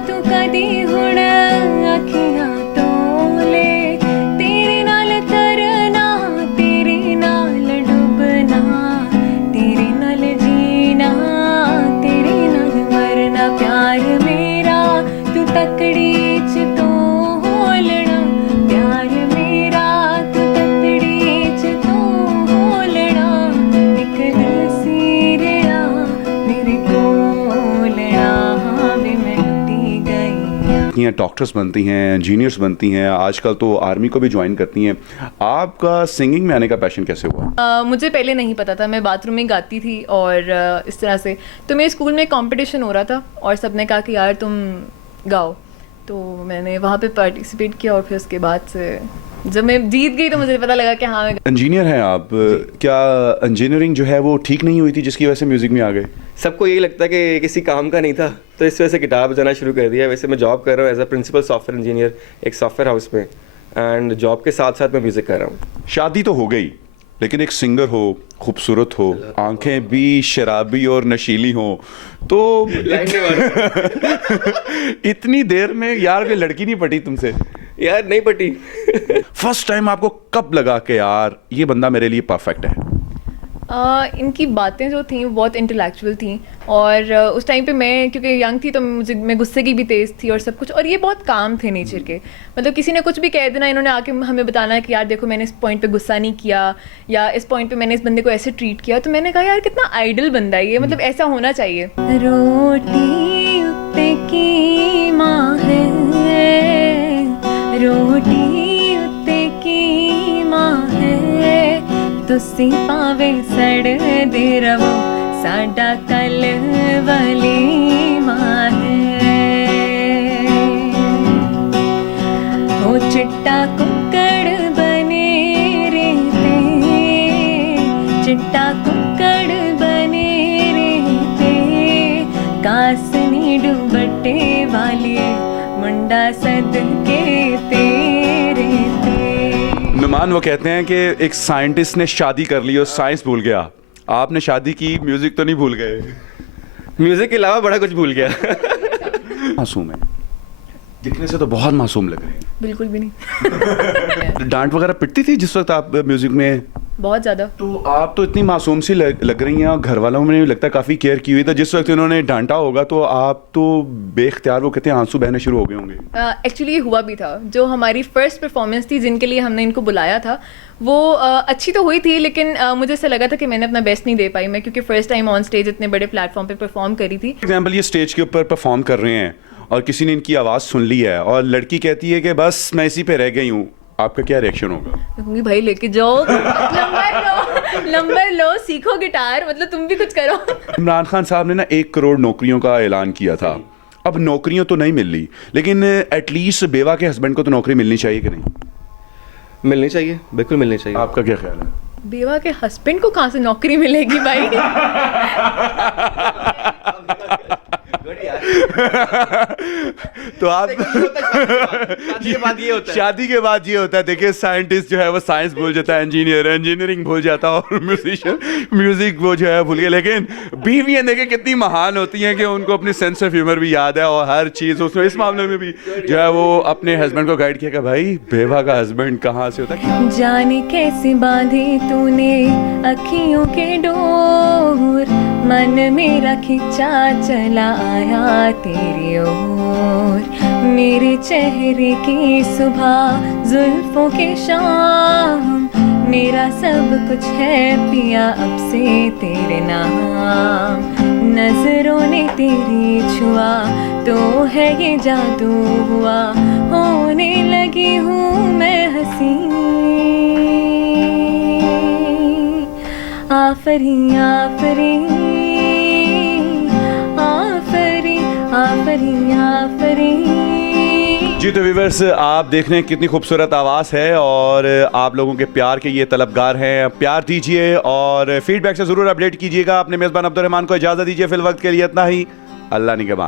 तू कदी हुण अखियां तोले, तेरे नाल तरना, तेरे नाल डुबना, तेरे नाल जीना, तेरे नाल मरना। प्यार मेरा तू तकड़ी च तो होलना, प्यार मेरा तू तकड़ी च तो होलना। इक नसीरिया मेरे कोलना, वे मैं टूटी गई। डॉक्टर्स बनती हैं, इंजीनियर्स बनती हैं, आजकल तो आर्मी को भी ज्वाइन करती हैं। आपका सिंगिंग में आने का पैशन कैसे हुआ? मुझे पहले नहीं पता था, मैं बाथरूम में गाती थी और इस तरह से। तो मेरे स्कूल में कंपटीशन हो रहा था और सबने कहा कि यार तुम गाओ, तो मैंने वहाँ पे पार्टिसिपेट किया और फिर उसके बाद से जब मैं जीत गई तो मुझे पता लगा कि हाँ मैं। इंजीनियर हैं आप, क्या इंजीनियरिंग जो है वो ठीक नहीं हुई थी जिसकी वजह से म्यूजिक में आ गए? सबको यही लगता है कि किसी काम का नहीं था, तो इस वजह से गिटार बजाना शुरू कर दिया। वैसे मैं जॉब कर रहा हूँ as a principal software engineer एक सॉफ्टवेयर हाउस में, एंड जॉब के साथ साथ मैं म्यूज़िक कर रहा हूँ। शादी तो हो गई, लेकिन एक सिंगर हो, खूबसूरत हो, आंखें भी शराबी और नशीली हो, तो इतनी देर में यार कोई लड़की नहीं पटी तुमसे? यार नहीं पटी। फर्स्ट टाइम आपको कब लगा कि यार ये बंदा मेरे लिए परफेक्ट है? इनकी बातें जो थी वो बहुत इंटेलेक्चुअल थी और उस टाइम पे मैं क्योंकि यंग थी तो मैं गुस्से की भी तेज़ थी और सब कुछ, और ये बहुत काम थे नेचर के। मतलब किसी ने कुछ भी कह देना, इन्होंने आके हमें बताना कि यार देखो मैंने इस पॉइंट पे गुस्सा नहीं किया या इस पॉइंट पे मैंने इस बंदे को ऐसे ट्रीट किया। तो मैंने कहा यार कितना आइडल बंदा है ये, मतलब ऐसा होना चाहिए। रोटी उत्ते की माँ है, रोटी उत्ते की माँ है, तुसी पावे सड़ दे रवो, साडा कल वाली माँ है। हो चिट्टा कुक्कड़ बने रेते, चिट्टा कुक्कड़ बने रेते, कासनी डुबट्टे वाली मुंडा सदके तेरे ते। नुमान वो कहते हैं कि एक साइंटिस्ट ने शादी कर ली और साइंस भूल गया, आपने शादी की, म्यूजिक तो नहीं भूल गए? म्यूज़िक के अलावा बड़ा कुछ भूल गया। मासूम है, दिखने से तो बहुत मासूम लग रहे हैं। बिल्कुल भी नहीं। डांट वगैरह पिटती थी जिस वक्त आप म्यूजिक में? बहुत ज़्यादा। तो आप तो इतनी मासूम सी लग रही हैं और घर वालों ने लगता है काफ़ी केयर की हुई, तो जिस वक्त उन्होंने डांटा होगा तो आप तो बेख्तियार वो कहते हैं आंसू बहने शुरू हो गए होंगे। एक्चुअली ये हुआ भी था, जो हमारी फर्स्ट परफॉर्मेंस थी जिनके लिए हमने इनको बुलाया था वो अच्छी तो हुई थी, लेकिन मुझे ऐसा लगा था कि मैंने अपना बेस्ट नहीं दे पाई मैं, क्योंकि फर्स्ट टाइम ऑन स्टेज इतने बड़े प्लेटफॉर्म पे परफॉर्म करी थी। एग्जाम्पल, ये स्टेज के ऊपर परफॉर्म कर रहे हैं और किसी ने इनकी आवाज़ सुन ली है और लड़की कहती है कि बस मैं इसी पे रह गई हूँ, आपका क्या रिएक्शन होगा? कहूँगी भाई लेके जाओ, नंबर लो, सीखो गिटार, मतलब तुम भी कुछ करो। इमरान खान साहब ने ना 1 करोड़ नौकरियों का ऐलान किया था। अब नौकरियां तो नहीं मिल रही, लेकिन एटलीस्ट बेवा के हस्बैंड को तो नौकरी मिलनी चाहिए कि नहीं? मिलनी चाहिए, बिल्कुल मिलनी चाहिए। आपका क्या ख्याल है? बेवा के हस्बैंड को कहाँ से नौकरी मिलेगी भाई? तो आप शादी के बाद ये होता है। देखिए साइंटिस्ट जो है वो साइंस भूल जाता है, इंजीनियरिंग भूल जाता है, और म्यूजिशियन म्यूजिक वो जो है भूल गए। लेकिन बीवियां देखिए कितनी महान होती हैं कि उनको अपनी सेंस ऑफ ह्यूमर भी याद है और हर चीज़ उसमें, इस मामले में भी जो है वो अपने हस्बैंड को गाइड किया कि भाई बेवा का हस्बैंड कहाँ से होता है। जाने कैसे बांधे तूने अखियों के डोर, मन मेरा खिंचा चला आया तेरी ओर, मेरे चेहरे की सुबह जुल्फों के शाम, मेरा सब कुछ है पिया अब से तेरे नाम, नजरों ने तेरी छुआ तो है ये जादू हुआ, होने लगी हूँ मैं हंसी, आफरी आफरी आफरी आफरी आफरी। जी तो व्यूअर्स, आप देख रहे हैं कितनी खूबसूरत आवाज़ है और आप लोगों के प्यार के ये तलबगार हैं। प्यार दीजिए और फीडबैक से ज़रूर अपडेट कीजिएगा। अपने मेज़बान अब्दुल रहमान को इजाज़त दीजिए, फिल वक्त के लिए इतना ही। अल्लाह निगहबान।